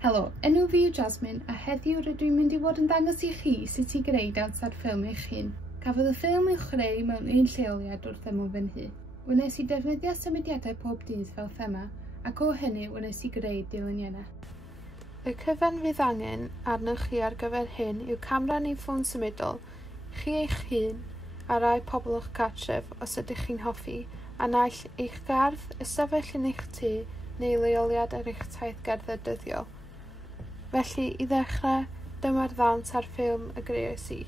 Helo, enw fi yw Jasmine a heddiw rydw i'n mynd i fod yn dangos i chi sut i greu dawnsad ffilm eich hun. Cafodd y ffilm i'w chreu mewn un lleoliad wrth ymw fy nhŷ. Wnes i defnyddio symudiadau pob dydd fel thema, ac o hynny wnes i greu dilyniannau. Y cyfan fydd angen arnoch chi ar gyfer hyn yw camera neu ffôn symudol, chi eich hun, a rai pobl o'ch cartref os ydych chi'n hoffi, a naill eich gardd, ystafell yn eich tŷ, neu leoliad ar eich taith gerdded dyddiol. Felly, i ddechrau, dyma'r ddawns ar ffilm y greuais i.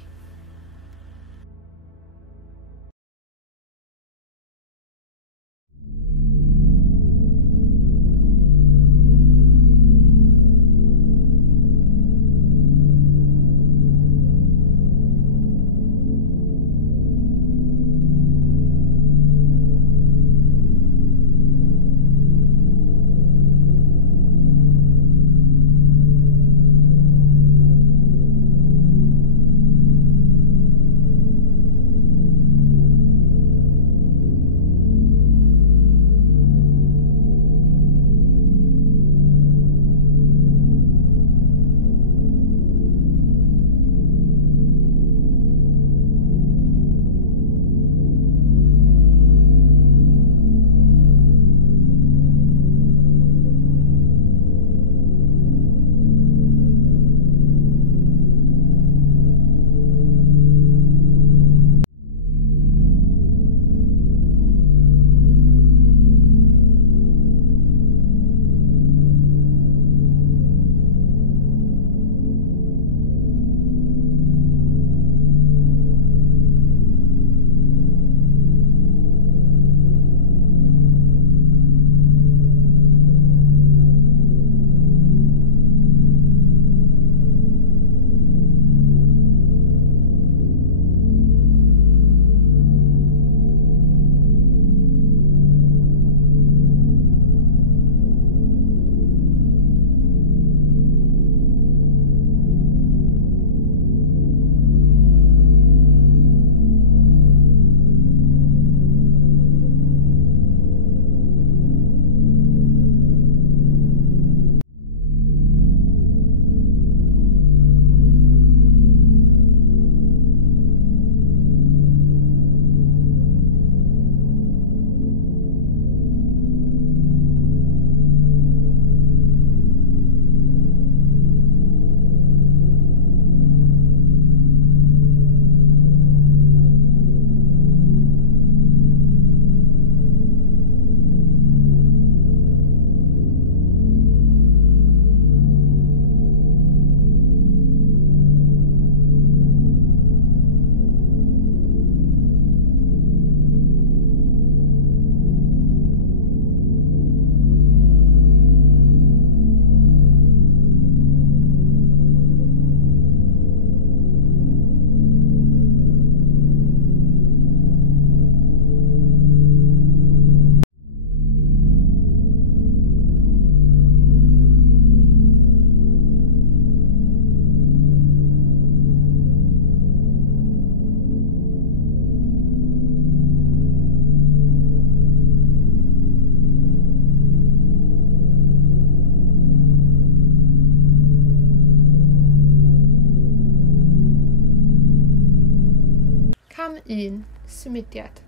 Cam 1. Symudiad.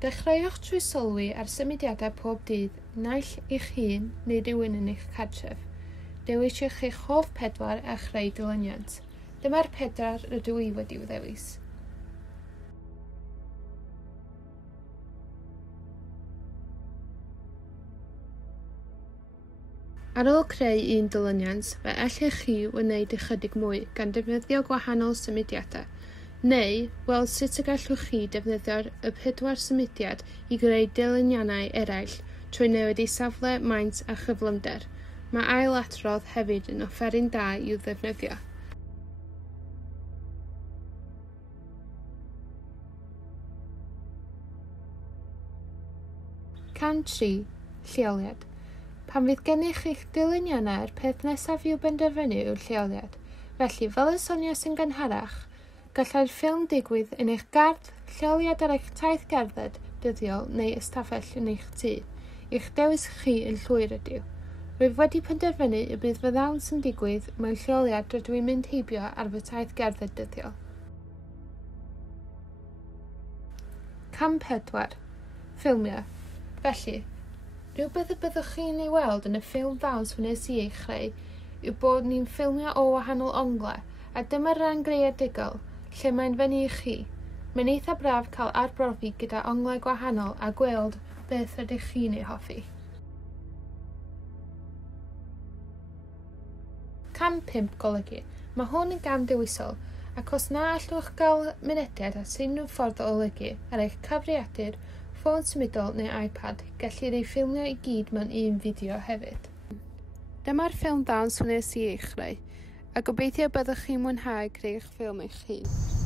Dechreuwch trwy sylwi ar symudiadau pob dydd, naill eich hun neu rhywun yn eich cartref. Dewiswch eich hoff pedwar a chreu dilyniant. Dyma'r pedwar rydw i wedi'w ddewis. Ar ôl creu un dilyniant, fe allech chi wneud ychydig mwy gan defnyddio gwahanol symudiadau. Neu, weld sut y gallwch chi defnyddio'r pedwar symudiad i greu dilyniannau eraill trwy newid eu safle, maint a chyflymder. Mae ailadrodd hefyd yn offeryn da i'w ddefnyddio. Cam 3. Lleoliad. Pan fydd gennych eich dilyniannau, peth nesaf i'w benderfynu yw'r lleoliad. Felly, fel y soniais yn gynharach, gallai'r ffilm digwydd yn eich gardd, lleoliad ar eich taith gerdded dyddiol neu ystafell yn eich tŷ. I'ch dewis chi yn llwyr ydyw. Rwyf wedi penderfynu y bydd fy ddawns yn digwydd mewn lleoliad rydw i'n mynd heibio ar fy taith gerdded dyddiol. Cam 4. Ffilmio. Felly, rhywbeth y byddwch chi'n ei weld yn y ffilm ddawns wnes i ei chreu yw bod ni'n ffilmio o wahanol onglau, a dyma'r ran greadigol, lle mae'n fyny i chi. Mae'n eitha braf cael arbrofi gyda onglau gwahanol a gweld beth ydych chi'n ei hoffi. Cam 5 golygu. Mae hwn yn gam dewisol, ac os na allwch gael mynediad at unrhyw ffordd o olygu ar eich cyfrifiadur, ffôn symudol neu iPad, gellir ei ffilmio i gyd mewn un fideo hefyd. Dyma'r ffilm ddawns wnes i ei chreu, a gobeithio byddwch chi'n mwynhau greu'ch ffilm eich hun.